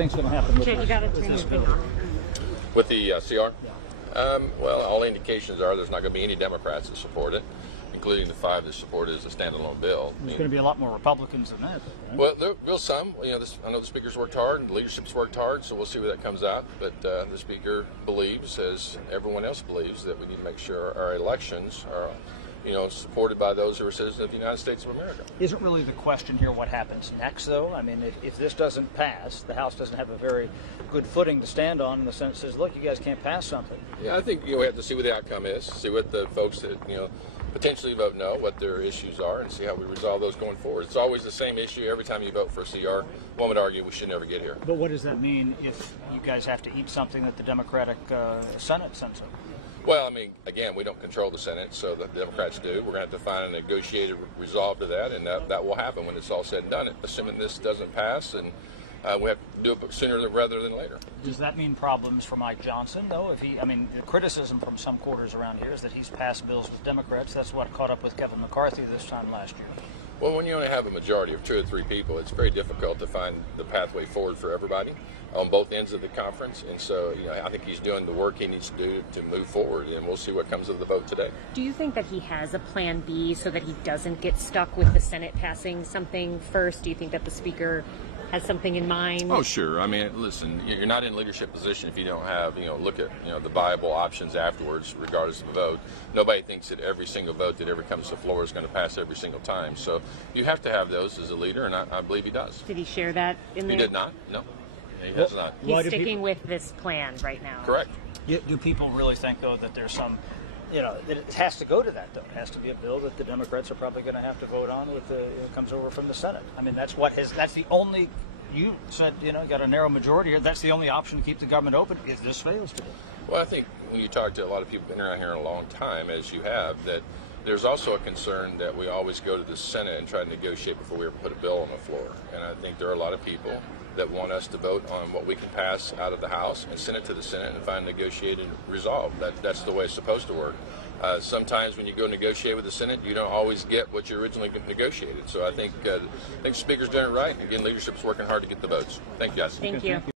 think's going to happen with, Jake, you got to turn your thing on. With the CR? Yeah. Well, all indications are there's not going to be any Democrats that support it, including the 5 that support it as a standalone bill. There's going to be a lot more Republicans than that, right? Well, there will some. You know, I know the Speaker's worked hard and the leadership's worked hard, so we'll see where that comes out. But the Speaker believes, as everyone else believes, that we need to make sure our elections are, you know, supported by those who are citizens of the United States of America. Isn't really the question here what happens next, though? I mean, if this doesn't pass, the House doesn't have a very good footing to stand on, and the Senate says, look, you guys can't pass something. Yeah, I think, you know, we have to see what the outcome is, see what the folks that, you know, potentially vote no, what their issues are, and see how we resolve those going forward. It's always the same issue every time you vote for a CR. One would argue we should never get here. But what does that mean if you guys have to eat something that the Democratic Senate sends up? Well, I mean, again, we don't control the Senate, so the Democrats do. We're going to have to find a negotiated resolve to that, and that will happen when it's all said and done. Assuming this doesn't pass, and we have to do it sooner rather than later. Does that mean problems for Mike Johnson, though? I mean, the criticism from some quarters around here is that he's passed bills with Democrats. That's what caught up with Kevin McCarthy this time last year. Well, when you only have a majority of 2 or 3 people, it's very difficult to find the pathway forward for everybody on both ends of the conference. And so, you know, I think he's doing the work he needs to do to move forward, and we'll see what comes of the vote today. Do you think that he has a plan B so that he doesn't get stuck with the Senate passing something first? Do you think that the Speaker has something in mind? Oh, sure. I mean, listen, you're not in leadership position if you don't have, you know, look at, you know, the viable options afterwards, regardless of the vote. Nobody thinks that every single vote that ever comes to the floor is going to pass every single time. So you have to have those as a leader, and I believe he does. Did he share that in there? He did not. No, he does not. He's sticking with this plan right now. Correct. Do people really think, though, that there's some, you know, that it has to go to that, though? It has to be a bill that the Democrats are probably going to have to vote on if it comes over from the Senate. I mean, that's the only. You said, you know, got a narrow majority here. That's the only option to keep the government open if this fails today. Well, I think when you talk to a lot of people who've been around here a long time, as you have, that there's also a concern that we always go to the Senate and try to negotiate before we ever put a bill on the floor. And I think there are a lot of people that want us to vote on what we can pass out of the House and send it to the Senate and find a negotiated resolve. That's the way it's supposed to work. Sometimes when you go negotiate with the Senate, you don't always get what you originally negotiated. So I think the Speaker's doing it right. Again, leadership's working hard to get the votes. Thank you, guys. Thank you.